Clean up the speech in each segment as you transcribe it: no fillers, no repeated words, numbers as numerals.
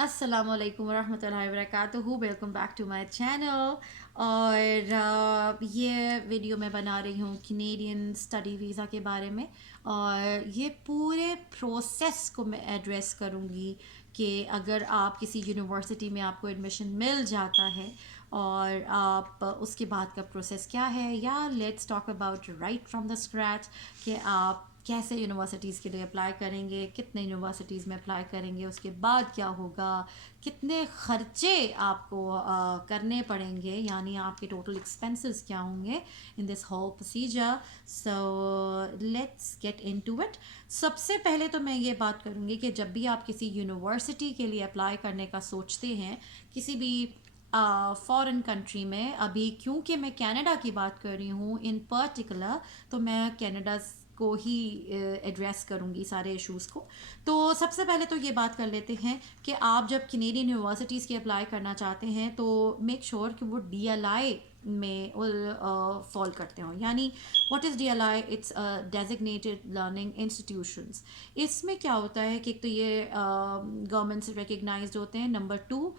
अस्सलामुअलैकुम वरहमतुल्लाहि वबरकातुहू। Welcome back to my channel. और ये वीडियो मैं बना रही हूँ कैनेडियन स्टडी वीज़ा के बारे में। और ये पूरे प्रोसेस को मैं एड्रेस करूँगी कि अगर आप किसी यूनिवर्सिटी में आपको एडमिशन मिल जाता है और आप उसके बाद का प्रोसेस क्या है, या let's talk about right from the scratch कि आप कैसे यूनिवर्सिटीज़ के लिए अप्लाई करेंगे, कितने यूनिवर्सिटीज़ में अप्लाई करेंगे, उसके बाद क्या होगा, कितने खर्चे आपको करने पड़ेंगे, यानी आपके टोटल एक्सपेंसेस क्या होंगे in this whole procedure. So let's get into it. सबसे पहले तो मैं ये बात करूँगी कि जब भी आप किसी यूनिवर्सिटी के लिए अप्लाई करने का सोचते हैं, किसी भी फॉरेन कंट्री में, अभी क्योंकि मैं कनाडा की बात कर रही हूँ इन पर्टिकुलर, तो मैं कनाडा को ही एड्रेस करूँगी सारे इश्यूज़ को। तो सबसे पहले तो ये बात कर लेते हैं कि आप जब कैनेडियन यूनिवर्सिटीज़ के अप्लाई करना चाहते हैं तो मेक श्योर कि वो DLI में फॉल करते हो। यानी what is DLI? It's designated learning institutions. इसमें क्या होता है कि एक तो ये गवर्नमेंट से रिकग्नाइज्ड होते हैं, नंबर टू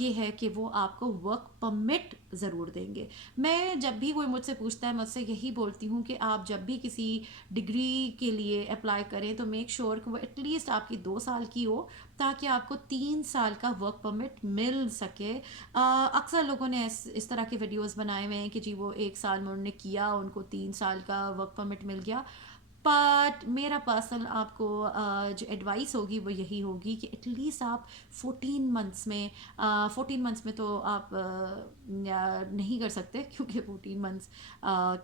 ये है कि वो आपको वर्क परमिट ज़रूर देंगे। मैं जब भी कोई मुझसे पूछता है, मैं उससे यही बोलती हूँ कि आप जब भी किसी डिग्री के लिए अप्लाई करें तो मेक श्योर कि वो एटलीस्ट आपकी 2 साल की हो, ताकि आपको 3 साल का वर्क परमिट मिल सके। अक्सर लोगों ने इस तरह के वीडियोस बनाए हुए हैं कि जी वो 1 साल में उन्होंने किया, उनको 3 साल का वर्क परमिट मिल गया। बट मेरा पर्सनल आपको जो एडवाइस होगी वो यही होगी कि एटलीस्ट आप 14 मंथ्स में, 14 मंथ्स में तो आप नहीं कर सकते क्योंकि 14 मंथ्स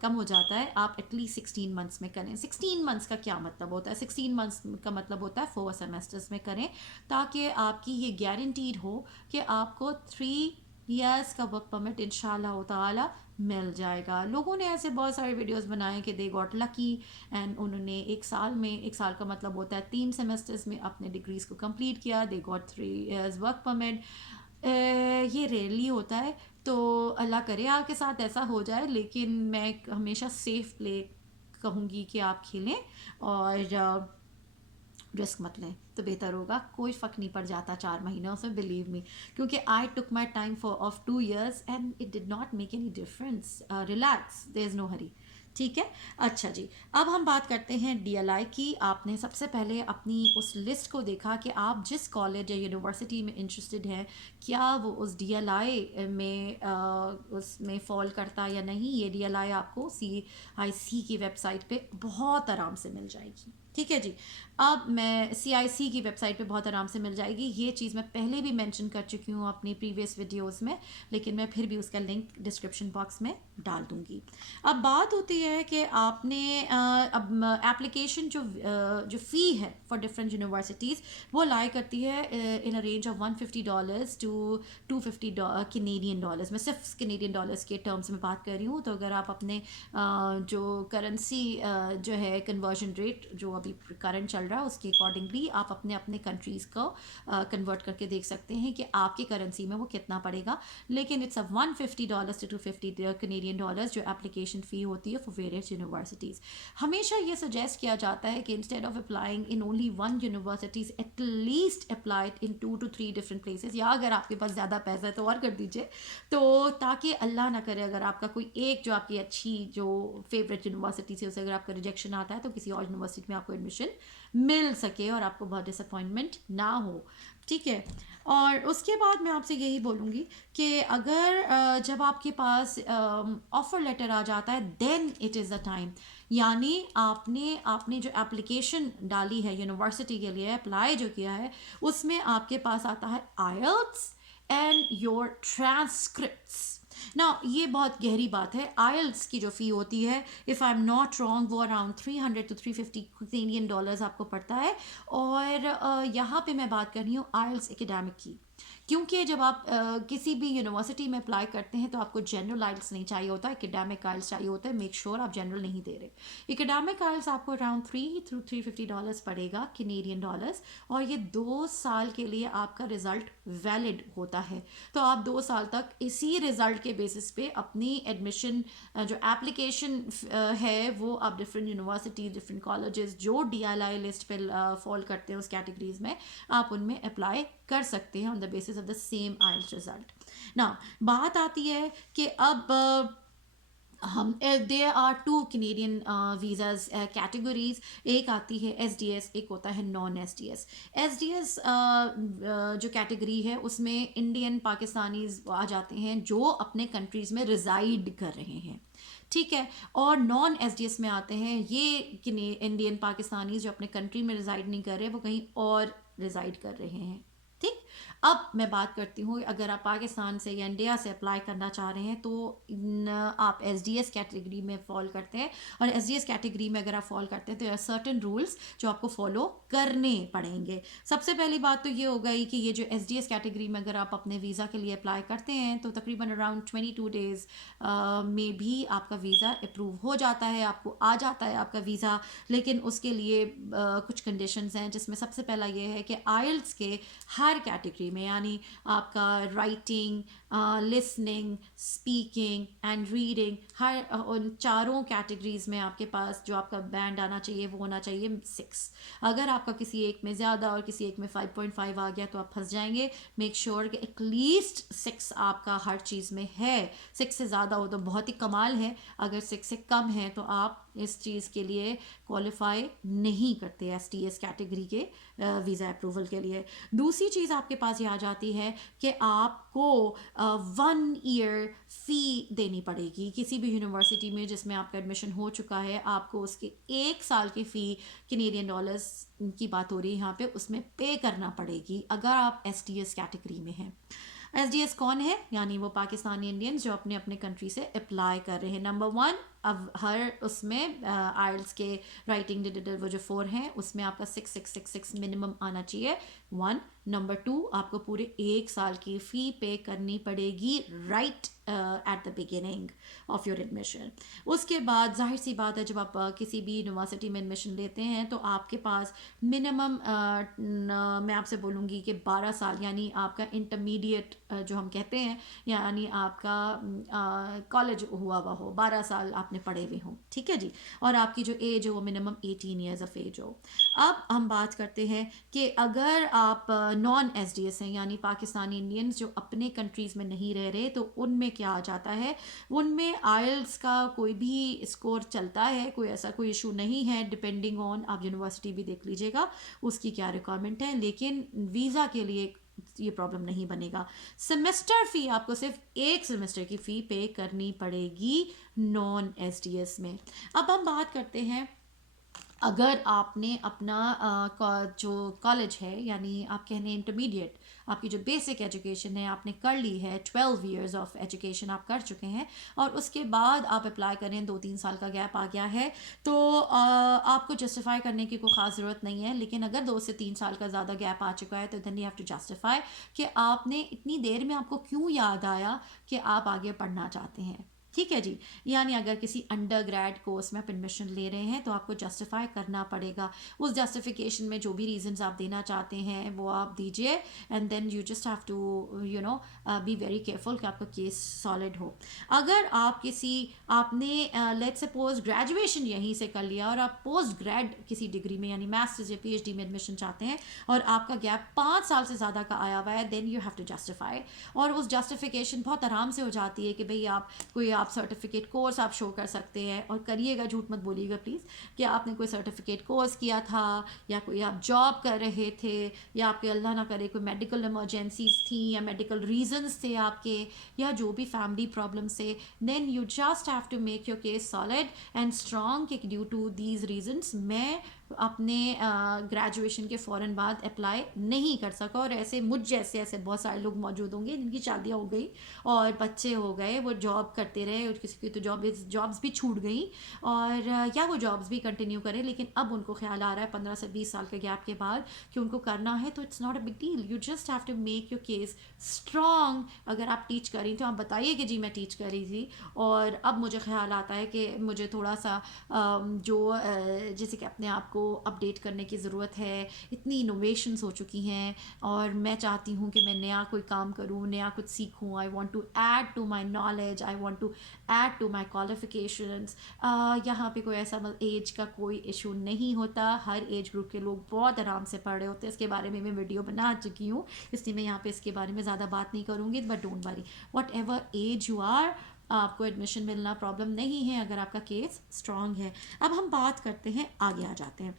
कम हो जाता है। आप एटलीस्ट 16 मंथ्स में करें। 16 मंथ्स का क्या मतलब होता है? 16 मंथ्स का मतलब होता है 4 सेमेस्टर्स में करें, ताकि आपकी ये गारंटीड हो कि आपको 3 ईयर्स का वर्क परमिट इंशाल्लाह ताला मिल जाएगा। लोगों ने ऐसे बहुत सारे वीडियोस बनाए कि दे गॉट लकी एंड उन्होंने 1 साल में, 1 साल का मतलब होता है 3 सेमेस्टर्स में, अपने डिग्रीज को कंप्लीट किया, they got 3 years work permit. ये रेयरली होता है, तो अल्लाह करे आपके साथ ऐसा हो जाए, लेकिन मैं हमेशा सेफ प्ले कहूँगी कि आप खेलें और रिस्क मत लें तो बेहतर होगा। कोई फ़र्क नहीं पड़ जाता 4 महीनों से, बिलीव मी, क्योंकि I took my time for off 2 years and it did not make any difference. Relax, there is no hurry. ठीक है। अच्छा जी, अब हम बात करते हैं DLI की। आपने सबसे पहले अपनी उस लिस्ट को देखा कि आप जिस कॉलेज या यूनिवर्सिटी में इंटरेस्टेड हैं, क्या वो उस DLI में उसमें फॉल करता या नहीं। ये DLI आपको CIC की वेबसाइट पे बहुत आराम से मिल जाएगी। ठीक है जी। अब मैं CIC की वेबसाइट पे बहुत आराम से मिल जाएगी। ये चीज़ मैं पहले भी मेंशन कर चुकी हूँ अपनी प्रीवियस वीडियोस में, लेकिन मैं फिर भी उसका लिंक डिस्क्रिप्शन बॉक्स में डाल दूँगी। अब बात होती है कि आपने अब एप्लीकेशन जो फ़ी है फॉर डिफरेंट यूनिवर्सिटीज़, वो लाई करती है in a range of $150 to $250 Canadian dollars. मैं सिर्फ कैनेडियन डॉलर्स के टर्म्स में बात कर रही हूँ। तो अगर आप अपने जो करेंसी जो है कन्वर्जन रेट जो अभी करंट चल रहा है उसके अकॉर्डिंगली आप अपने अपने कंट्रीज़ को कन्वर्ट करके देख सकते हैं कि आपकी करेंसी में वो कितना पड़ेगा। लेकिन it's a $150 to $250 Canadian dollars जो एप्लीकेशन फ़ी होती है फॉर वेरियस यूनिवर्सिटीज़। हमेशा ये सजेस्ट किया जाता है कि instead of applying in only one universities, at least applied in 2 to 3 different places, या अगर आपके पास ज़्यादा पैसा है तो और कर दीजिए। तो ताकि अल्लाह ना करे अगर आपका कोई एक जो आपकी अच्छी जो फेवरेट यूनिवर्सिटी से उसे अगर आपका रिजेक्शन आता है, तो किसी और यूनिवर्सिटी में आपको एडमिशन मिल सके और आपको बहुत डिसअपॉइंटमेंट ना हो। ठीक है। और उसके बाद मैं आपसे यही बोलूँगी कि अगर जब आपके पास ऑफ़र लेटर आ जाता है, then it is the time. यानी आपने आपने जो एप्लीकेशन डाली है यूनिवर्सिटी के लिए, अप्लाई जो किया है, उसमें आपके पास आता है IELTS एंड योर ट्रांसक्रिप्ट्स ना। ये बहुत गहरी बात है। IELTS की जो फ़ी होती है, if I am not wrong, वो अराउंड 300 to 350 कैनेडियन डॉलर्स आपको पड़ता है। और यहाँ पे मैं बात कर रही हूँ IELTS एकेडमिक की, क्योंकि जब आप किसी भी यूनिवर्सिटी में अप्लाई करते हैं तो आपको जनरल आइल्स नहीं चाहिए होता, एकेडमिक आइल्स चाहिए होता है। मेक श्योर आप जनरल नहीं दे रहे। एकेडमिक आइल्स आपको अराउंड $300 पड़ेगा कैनेडियन डॉलर्स, और ये 2 साल के लिए आपका रिज़ल्ट वैलिड होता है। तो आप 2 साल तक इसी रिज़ल्ट के बेसिस पे अपनी एडमिशन जो एप्लीकेशन है वो आप डिफरेंट यूनिवर्सिटी, डिफरेंट कॉलेजेस जो DLI लिस्ट पे फॉल करते हैं उस कैटेगरीज में, आप उनमें अप्लाई कर सकते हैं on the basis of the same IELTS result ना। बात आती है कि अब हम there are two Canadian visas categories, एक आती है SDS, एक होता है नॉन SDS। SDS जो कैटेगरी है उसमें इंडियन पाकिस्तानीज आ जाते हैं जो अपने कंट्रीज़ में रिजाइड कर रहे हैं, ठीक है। और नॉन SDS में आते हैं ये इंडियन पाकिस्तानी जो अपने कंट्री में रिजाइड नहीं कर रहे, वो कहीं और रिजाइड कर रहे हैं, ठीक। अब मैं बात करती हूँ, अगर आप पाकिस्तान से या इंडिया से अप्लाई करना चाह रहे हैं तो आप SDS कैटेगरी में फॉल करते हैं, और SDS कैटेगरी में अगर आप फॉल करते हैं तो सर्टेन रूल्स जो आपको फॉलो करने पड़ेंगे। सबसे पहली बात तो ये हो गई कि ये जो SDS कैटेगरी में अगर आप अपने वीज़ा के लिए अप्लाई करते हैं तो तकरीबन अराउंड 22 डेज़ में भी आपका वीज़ा अप्रूव हो जाता है, आपको आ जाता है आपका वीज़ा। लेकिन उसके लिए कुछ कंडीशंस हैं, जिसमें सबसे पहला ये है कि IELTS के हर कैटेगरी में, यानी आपका writing, listening, speaking and reading, हर उन चारों कैटेगरीज में आपके पास जो आपका बैंड आना चाहिए वो होना चाहिए 6। अगर आपका किसी एक में ज़्यादा और किसी एक में 5.5 आ गया तो आप फंस जाएंगे। मेक श्योर कि एटलीस्ट 6 आपका हर चीज़ में है। 6 से ज़्यादा हो तो बहुत ही कमाल है, अगर 6 से कम है तो आप इस चीज़ के लिए क्वालिफाई नहीं करते SDS कैटेगरी के वीज़ा अप्रूवल के लिए। दूसरी चीज़ आपके पास ये आ जाती है कि आपको 1 ईयर फ़ी देनी पड़ेगी किसी भी यूनिवर्सिटी में जिसमें आपका एडमिशन हो चुका है। आपको उसके 1 साल की फ़ी, कैनेडियन डॉलर्स की बात हो रही है यहाँ पे, उसमें पे करना पड़ेगी अगर आप SDS कैटेगरी में हैं। SDS कौन है? यानी वो पाकिस्तानी इंडियंस जो अपने अपने कंट्री से अप्लाई कर रहे हैं। नंबर 1, अब हर उसमें IELTS के राइटिंग डिजिटल वो जो 4 हैं उसमें आपका 6 मिनिमम आना चाहिए 1। नंबर 2, आपको पूरे 1 साल की फ़ी पे करनी पड़ेगी right at the beginning of your admission. उसके बाद जाहिर सी बात है, जब आप किसी भी यूनिवर्सिटी में एडमिशन लेते हैं तो आपके पास मिनिमम मैं आपसे बोलूँगी कि 12 साल, यानी आपका इंटरमीडिएट जो हम कहते हैं, यानी आपका कॉलेज हुआ हुआ हो, 12 साल आपने पढ़े हुए हों, ठीक है जी। और आपकी जो एज हो वो मिनिमम 18 ईयर्स ऑफ एज हो। अब हम बात करते हैं कि अगर आप नॉन SDS हैं, यानी पाकिस्तानी इंडियंस जो अपने कंट्रीज़ में नहीं रह रहे, तो उनमें क्या आ जाता है, उनमें IELTS का कोई भी स्कोर चलता है, कोई ऐसा कोई इशू नहीं है। डिपेंडिंग ऑन, आप यूनिवर्सिटी भी देख लीजिएगा उसकी क्या रिक्वायरमेंट है, लेकिन वीज़ा के लिए ये प्रॉब्लम नहीं बनेगा। सेमेस्टर फ़ी, आपको सिर्फ 1 सेमेस्टर की फ़ी पे करनी पड़ेगी नॉन SDS में। अब हम बात करते हैं, अगर आपने अपना जो कॉलेज है, यानी आप कहने इंटरमीडिएट, आपकी जो बेसिक एजुकेशन है आपने कर ली है, 12 इयर्स ऑफ एजुकेशन आप कर चुके हैं, और उसके बाद आप अप्लाई करें, 2-3 साल का गैप आ गया है, तो आपको जस्टिफाई करने की कोई ख़ास ज़रूरत नहीं है। लेकिन अगर 2 से 3 साल का ज़्यादा गैप आ चुका है तो then you have to justify कि आपने इतनी देर में आपको क्यों याद आया कि आप आगे पढ़ना चाहते हैं, ठीक है जी। यानी अगर किसी अंडर ग्रेड कोर्स में आप एडमिशन ले रहे हैं तो आपको जस्टिफाई करना पड़ेगा। उस जस्टिफिकेशन में जो भी रीजंस आप देना चाहते हैं वो आप दीजिए, and then you just have to be very careful कि आपका केस सॉलिड हो। अगर आप आपने लेट्स सपोज ग्रेजुएशन यहीं से कर लिया और आप पोस्ट ग्रेड किसी डिग्री में, यानी मास्टर्स या PhD में एडमिशन चाहते हैं, और आपका गैप 5 साल से ज़्यादा का आया हुआ है, then you have to justify. और उस जस्टिफिकेशन बहुत आराम से हो जाती है कि भाई आप सर्टिफिकेट कोर्स आप शो कर सकते हैं, और करिएगा, झूठ मत बोलिएगा प्लीज़, कि आपने कोई सर्टिफिकेट कोर्स किया था, या कोई आप जॉब कर रहे थे, या आपके अल्लाह ना करे कोई मेडिकल इमरजेंसीज थी, या मेडिकल रीजंस थे आपके, या जो भी फैमिली प्रॉब्लम से। Then you just have to make your case solid and strong कि ड्यू टू दीज रीजंस मैं अपने ग्रेजुएशन के फ़ौरन बाद अप्लाई नहीं कर सका। और ऐसे मुझ जैसे ऐसे बहुत सारे लोग मौजूद होंगे जिनकी शादियाँ हो गई और बच्चे हो गए, वो जॉब करते रहे, और किसी की तो जॉब्स भी छूट गई, और या वो जॉब्स भी कंटिन्यू करें, लेकिन अब उनको ख्याल आ रहा है 15 से 20 साल के गैप के बाद कि उनको करना है, तो it's not a big deal. You just have to make your case strong. अगर आप टीच कर रही तो आप बताइए कि जी मैं टीच कर रही थी, और अब मुझे ख्याल आता है कि मुझे थोड़ा सा जैसे कि अपने आप को को अपडेट करने की ज़रूरत है। इतनी इनोवेशंस हो चुकी हैं और मैं चाहती हूँ कि मैं नया कोई काम करूँ, नया कुछ सीखूँ। I want to add to my knowledge, I want to add to my qualifications. यहाँ पे कोई ऐसा एज का कोई इशू नहीं होता, हर एज ग्रुप के लोग बहुत आराम से पढ़ रहे होते हैं। इसके बारे में मैं वीडियो बना चुकी हूँ, इसलिए मैं यहाँ पे इसके बारे में ज़्यादा बात नहीं करूँगी। But don't worry, whatever age you are, आपको एडमिशन मिलना प्रॉब्लम नहीं है अगर आपका केस स्ट्रांग है। अब हम बात करते हैं, आगे आ जाते हैं।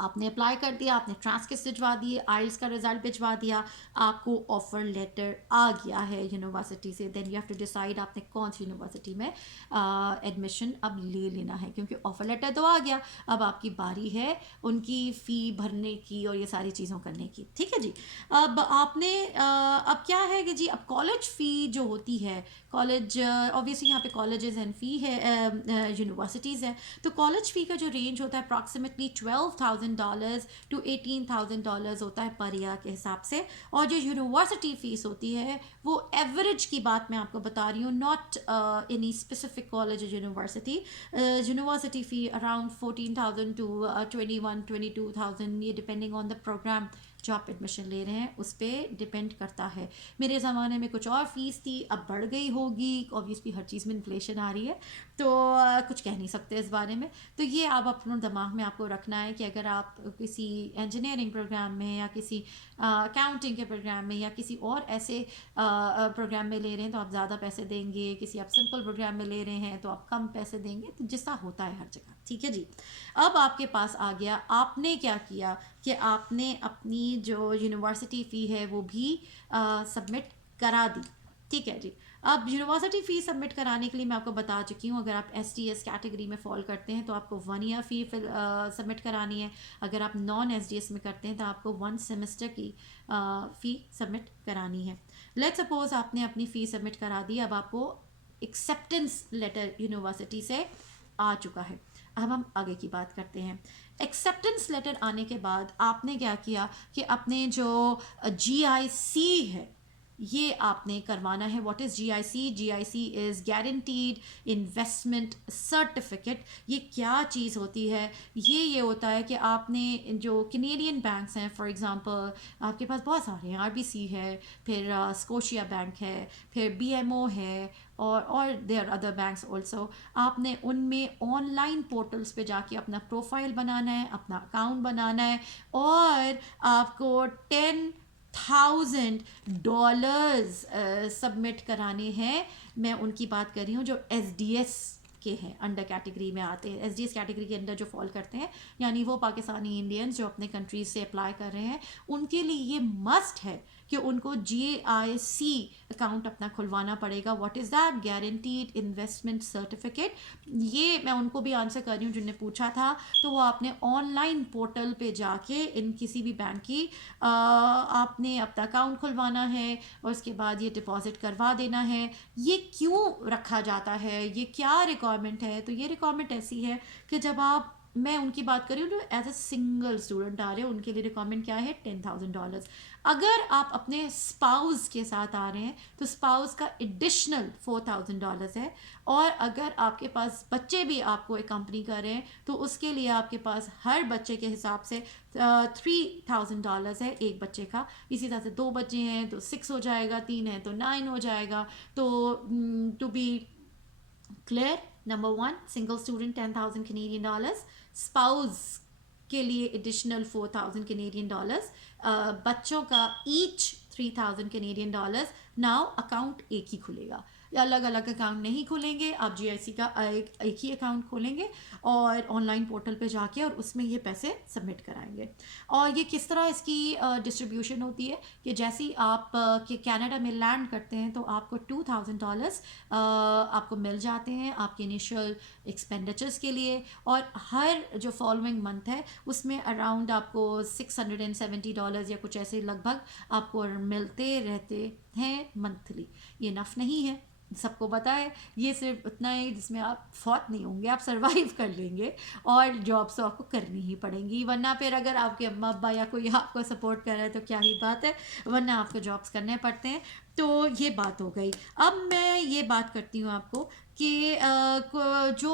आपने अप्लाई कर दिया, आपने ट्रांसक्रिप्ट भिजवा दिए, आइल्स का रिजल्ट भिजवा दिया, आपको ऑफर लेटर आ गया है यूनिवर्सिटी से। Then you have to decide आपने कौन सी यूनिवर्सिटी में एडमिशन अब ले लेना है, क्योंकि ऑफर लेटर तो आ गया। अब आपकी बारी है उनकी फ़ी भरने की और ये सारी चीज़ों करने की। ठीक है जी। अब आपने अब क्या है कि जी अब कॉलेज फ़ी जो होती है, कॉलेज ऑब्वियसली यहाँ पे कॉलेजेस एंड फ़ी है, यूनिवर्सिटीज़ है, तो कॉलेज फ़ी का जो रेंज होता है अप्रॉक्सीमेटली $12,000 to $18,000 होता है पर ईयर के हिसाब से। और जो यूनिवर्सिटी फ़ीस होती है वो एवरेज की बात मैं आपको बता रही हूँ, not any specific college university. University fee around 14,000 to 21-22,000, ये डिपेंडिंग ऑन द प्रोग्राम जो आप एडमिशन ले रहे हैं उस पर डिपेंड करता है। मेरे ज़माने में कुछ और फ़ीस थी, अब बढ़ गई होगी, ऑब्वियसली हर चीज़ में इन्फ्लेशन आ रही है, तो कुछ कह नहीं सकते इस बारे में। तो ये आप अपने दिमाग में आपको रखना है कि अगर आप किसी इंजीनियरिंग प्रोग्राम में या किसी अकाउंटिंग के प्रोग्राम में या किसी और ऐसे प्रोग्राम में ले रहे हैं तो आप ज़्यादा पैसे देंगे, किसी आप सिंपल प्रोग्राम में ले रहे हैं तो आप कम पैसे देंगे, तो जैसा होता है हर जगह। ठीक है जी। अब आपके पास आ गया, आपने क्या किया कि आपने अपनी जो यूनिवर्सिटी फ़ी है वो भी सबमिट करा दी। ठीक है जी। अब यूनिवर्सिटी फ़ी सबमिट कराने के लिए मैं आपको बता चुकी हूँ, अगर आप STS कैटेगरी में फॉल करते हैं तो आपको 1 ईयर फ़ी सबमिट करानी है। अगर आप नॉन SDS में करते हैं तो आपको 1 सेमेस्टर की फ़ी सबमिट करानी है। लेट्स सपोज आपने अपनी फ़ी सबमिट करा दी, अब आपको एक्सेप्टेंस लेटर यूनिवर्सिटी से आ चुका है। अब हम आगे की बात करते हैं। एक्सेप्टेंस लेटर आने के बाद आपने क्या किया कि अपने जो GIC है ये आपने करवाना है। What is GIC? GIC is guaranteed investment certificate. ये क्या चीज़ होती है? ये होता है कि आपने जो कैनेडियन बैंक्स हैं, फॉर एग्जांपल आपके पास बहुत सारे हैं, RBC है, फिर स्कोशिया बैंक है, फिर BMO है, और देयर अदर बैंक्स ऑल्सो। आपने उनमें ऑनलाइन पोर्टल्स पे जाके अपना प्रोफाइल बनाना है, अपना अकाउंट बनाना है, और आपको $10,000 सबमिट कराने हैं। मैं उनकी बात कर रही हूँ जो SDS के हैं, अंडर कैटेगरी में आते हैं, SDS कैटेगरी के अंदर जो फॉल करते हैं, यानी वो पाकिस्तानी इंडियंस जो अपने कंट्रीज से अप्लाई कर रहे हैं, उनके लिए ये मस्ट है कि उनको GIC अकाउंट अपना खुलवाना पड़ेगा। What is that? Guaranteed investment certificate. ये मैं उनको भी आंसर कर रही हूँ जिनने पूछा था। तो वो आपने ऑनलाइन पोर्टल पे जाके इन किसी भी बैंक की आपने अपना अकाउंट खुलवाना है और उसके बाद ये डिपॉजिट करवा देना है। ये क्यों रखा जाता है, ये क्या रिक्वायरमेंट है? तो ये रिक्वायरमेंट ऐसी है कि जब आप, मैं उनकी बात कर रही हूँ जो एज अ सिंगल स्टूडेंट आ रहे हैं, उनके लिए रिक्वायरमेंट क्या है? $10,000। अगर आप अपने स्पाउस के साथ आ रहे हैं तो स्पाउस का एडिशनल $4,000 है, और अगर आपके पास बच्चे भी आपको अकम्पनी कर रहे हैं तो उसके लिए आपके पास हर बच्चे के हिसाब से $3,000 है एक बच्चे का। इसी तरह से 2 बच्चे हैं तो 6 हो जाएगा, 3 है तो 9 हो जाएगा। तो to be clear, number 1, single student $10,000 spouse के लिए एडिशनल $4,000, बच्चों का ईच $3,000। नाउ अकाउंट एक ही खुलेगा, अलग अलग अकाउंट नहीं खुलेंगे। आप GIC का एक ही अकाउंट खोलेंगे और ऑनलाइन पोर्टल पे जाके और उसमें ये पैसे सबमिट कराएंगे। और ये किस तरह इसकी डिस्ट्रीब्यूशन होती है कि जैसे ही आप के कनाडा में लैंड करते हैं तो आपको $2,000 आपको मिल जाते हैं आपके इनिशियल एक्सपेंडिचर्स के लिए, और हर जो फॉलोइंग मंथ है उसमें अराउंड आपको $670 या कुछ ऐसे लगभग आपको मिलते रहते हैं मंथली। ये नफ नहीं है, सबको पता है ये सिर्फ उतना है जिसमें आप फौत नहीं होंगे, आप सरवाइव कर लेंगे और जॉब्स तो आपको करनी ही पड़ेंगी, वरना फिर अगर आपके अम्मा अब्बा या कोई आपको सपोर्ट कर रहा है तो क्या ही बात है, वरना आपको जॉब्स करने पड़ते हैं। तो ये बात हो गई। अब मैं ये बात करती हूँ आपको कि जो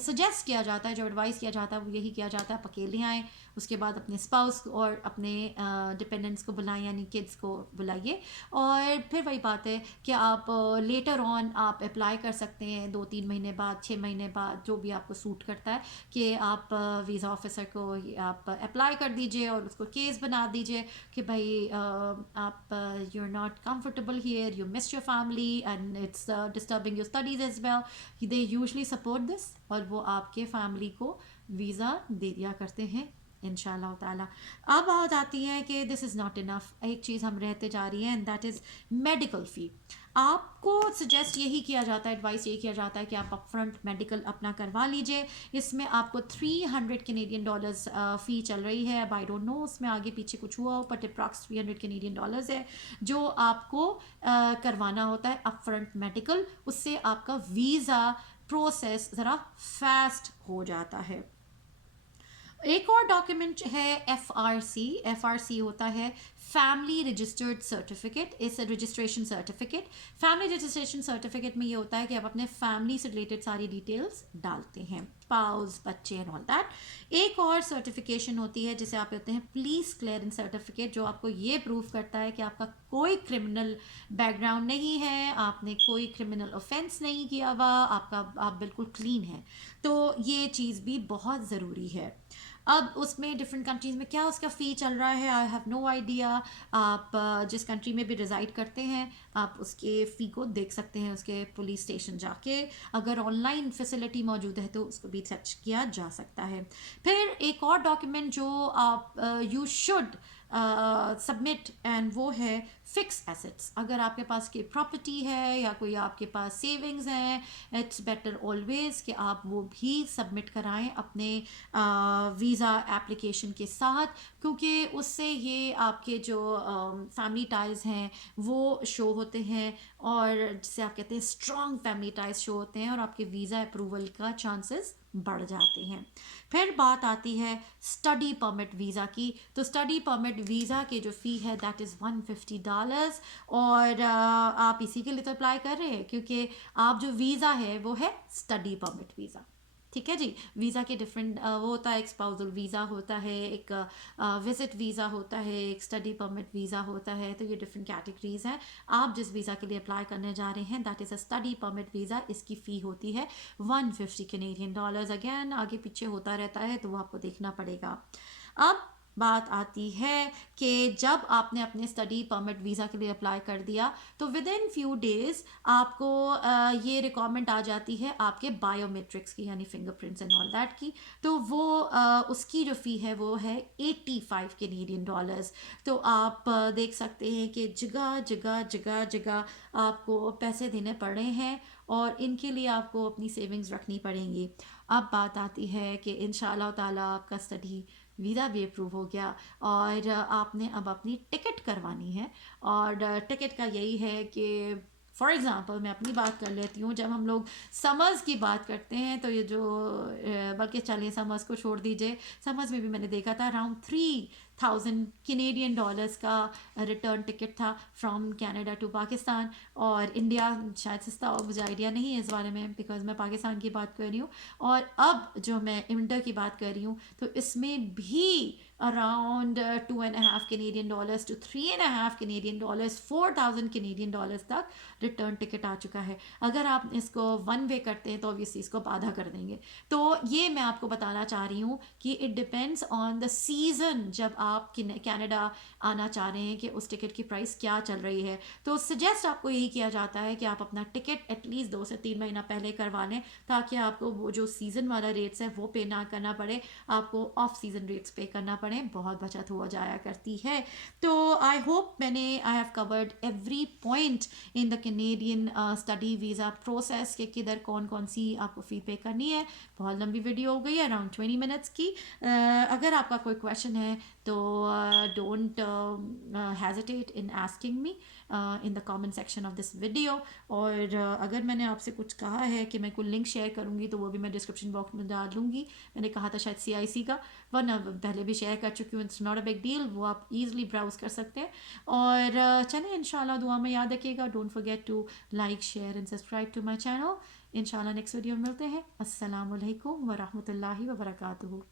सजेस्ट किया जाता है, जो एडवाइस किया जाता है वो यही किया जाता है आप अकेले आएँ, उसके बाद अपने स्पाउस और अपने डिपेंडेंट्स को बुलाएं, यानी किड्स को बुलाइए। और फिर वही बात है कि आप लेटर ऑन आप अप्लाई कर सकते हैं 2-3 महीने बाद, 6 महीने बाद, जो भी आपको सूट करता है, कि आप वीज़ा ऑफिसर को आप अप्लाई कर दीजिए और उसको केस बना दीजिए कि भाई आप you are not comfortable here, you miss your family and it's disturbing your studies as well. They usually support this और वो आपके फैमिली को वीज़ा दे दिया करते हैं इंशाल्लाह ताला। अब बात आती है कि दिस इज़ नॉट इनफ, एक चीज़ हम रहते जा रही है एंड दैट इज़ मेडिकल फ़ी। आपको सजेस्ट यही किया जाता है, एडवाइस यही किया जाता है कि आप अपफ्रंट मेडिकल अपना करवा लीजिए। इसमें आपको 300 कैनेडियन डॉलर्स फ़ी चल रही है। अब आई डोंट नो उसमें आगे पीछे कुछ हुआ हो, बट अप्रॉक्स 300 कैनेडियन डॉलर्स है जो आपको करवाना होता है अपफ्रंट मेडिकल। उससे आपका वीज़ा प्रोसेस ज़रा फास्ट हो जाता है। एक और डॉक्यूमेंट है FRC। FRC होता है फैमिली रजिस्टर्ड सर्टिफिकेट, इस registration certificate. Family registration certificate में ये होता है कि आप अपने फैमिली से रिलेटेड सारी डिटेल्स डालते हैं, स्पाउस, बच्चे एंड ऑल दैट। एक और सर्टिफिकेशन होती है जिसे आप कहते हैं पुलिस क्लियरेंस सर्टिफिकेट, जो आपको ये प्रूव करता है कि आपका कोई क्रिमिनल बैकग्राउंड नहीं है, आपने कोई क्रिमिनल ऑफेंस नहीं किया हुआ, आप बिल्कुल क्लीन हैं। तो ये चीज़ भी बहुत ज़रूरी है। अब उसमें डिफरेंट कंट्रीज़ में क्या उसका फ़ी चल रहा है, आई हैव नो आइडिया। आप जिस कंट्री में भी रिज़ाइड करते हैं आप उसके फ़ी को देख सकते हैं, उसके पुलिस स्टेशन जाके। अगर ऑनलाइन फैसिलिटी मौजूद है तो उसको भी सर्च किया जा सकता है। फिर एक और डॉक्यूमेंट जो आप यू शुड सबमिट एंड वो है फिक्स एसेट्स। अगर आपके पास कोई प्रॉपर्टी है या कोई आपके पास सेविंग्स हैं, इट्स बेटर ऑलवेज कि आप वो भी सबमिट कराएं अपने वीज़ा एप्लीकेशन के साथ, क्योंकि उससे ये आपके जो फैमिली टाइज हैं वो शो होते हैं, और जिसे आप कहते हैं स्ट्रॉन्ग फैमिली टाइज शो होते हैं और आपके वीज़ा अप्रूवल का चांसेस बढ़ जाते हैं। फिर बात आती है स्टडी परमिट वीज़ा की। तो स्टडी परमिट वीज़ा के जो फ़ी है दैट इज़ $150, और आप इसी के लिए तो अप्लाई कर रहे हैं क्योंकि आप जो वीज़ा है वो है स्टडी परमिट वीज़ा। ठीक है जी। वीज़ा के डिफरेंट वो होता है, एक स्पाउसल वीज़ा होता है, एक विजिट वीज़ा होता है, एक स्टडी परमिट वीज़ा होता है। तो ये डिफरेंट कैटेगरीज हैं। आप जिस वीज़ा के लिए अप्लाई करने जा रहे हैं that is a study permit visa, इसकी फ़ी होती है $150 अगेन आगे पीछे होता रहता है तो वो आपको देखना पड़ेगा। अब बात आती है कि जब आपने अपने स्टडी परमिट वीज़ा के लिए अप्लाई कर दिया तो विद इन फ्यू डेज़ आपको ये रिक्वायरमेंट आ जाती है आपके बायोमेट्रिक्स की, यानी फिंगरप्रिंट्स एंड ऑल दैट की। तो वो उसकी जो फ़ी है वो है $85। तो आप देख सकते हैं कि जगह जगह जगह जगह आपको पैसे देने पड़ रहे हैं और इनके लिए आपको अपनी सेविंग्स रखनी पड़ेंगी। अब बात आती है कि इंशाल्लाह ताला आपका स्टडी वीज़ा भी अप्रूव हो गया और आपने अब अपनी टिकट करवानी है। और टिकट का यही है कि फॉर एग्ज़ाम्पल मैं अपनी बात कर लेती हूँ, जब हम लोग समर्स की बात करते हैं तो ये जो बल्कि चलिए समर्स को छोड़ दीजिए, समर्स में भी मैंने देखा था अराउंड 3000 कैनेडियन डॉलर्स का रिटर्न टिकट था फ्रॉम कनाडा टू पाकिस्तान। और इंडिया शायद सस्ता हो, मुझे आइडिया नहीं है इस बारे में बिकॉज मैं पाकिस्तान की बात कर रही हूँ। और अब जो मैं इंडिया की बात कर रही हूँ तो इसमें भी around 2.5 Canadian dollars to 3.5 Canadian dollars, 4000 Canadian dollars तक रिटर्न टिकट आ चुका है। अगर आप इसको वन वे करते हैं तो ऑब्वियसली इसको आधा कर देंगे। तो ये मैं आपको बताना चाह रही हूँ कि it depends on the season जब आप कनाडा आना चाह रहे हैं कि उस टिकट की प्राइस क्या चल रही है। तो सजेस्ट आपको यही किया जाता है कि आप अपना टिकट एटलीस्ट 2 से 3 महीना पहले करवा लें, ताकि आपको वो जो सीज़न वाला रेट्स है वो पे ना करना पड़े, आपको ऑफ सीज़न रेट्स पे करना पड़े, बहुत बचत हो जाया करती है। तो I hope I have covered every point in the Canadian study visa process के किधर कौन कौन सी आपको फ़ी पे करनी है। बहुत लंबी वीडियो हो गई है, अराउंड 20 मिनट्स की। अगर आपका कोई क्वेश्चन है तो don't hesitate in asking me in the comment section of this video. और अगर मैंने आपसे कुछ कहा है कि मैं कोई लिंक शेयर करूँगी तो वो भी मैं डिस्क्रिप्शन बॉक्स में डाल दूँगी। मैंने कहा था शायद CIC का, वरना पहले भी शेयर कर चुकी हूँ, it's not a big deal, वो आप ईजिली ब्राउज कर सकते हैं। और चलें, इंशाल्लाह दुआ में याद रखिएगा। Don't forget to like, share and subscribe to my channel. इंशाल्लाह नेक्स्ट वीडियो में मिलते हैं। अस्सलाम वालेकुम वरहमतुल्लाहि वबरकातुहू।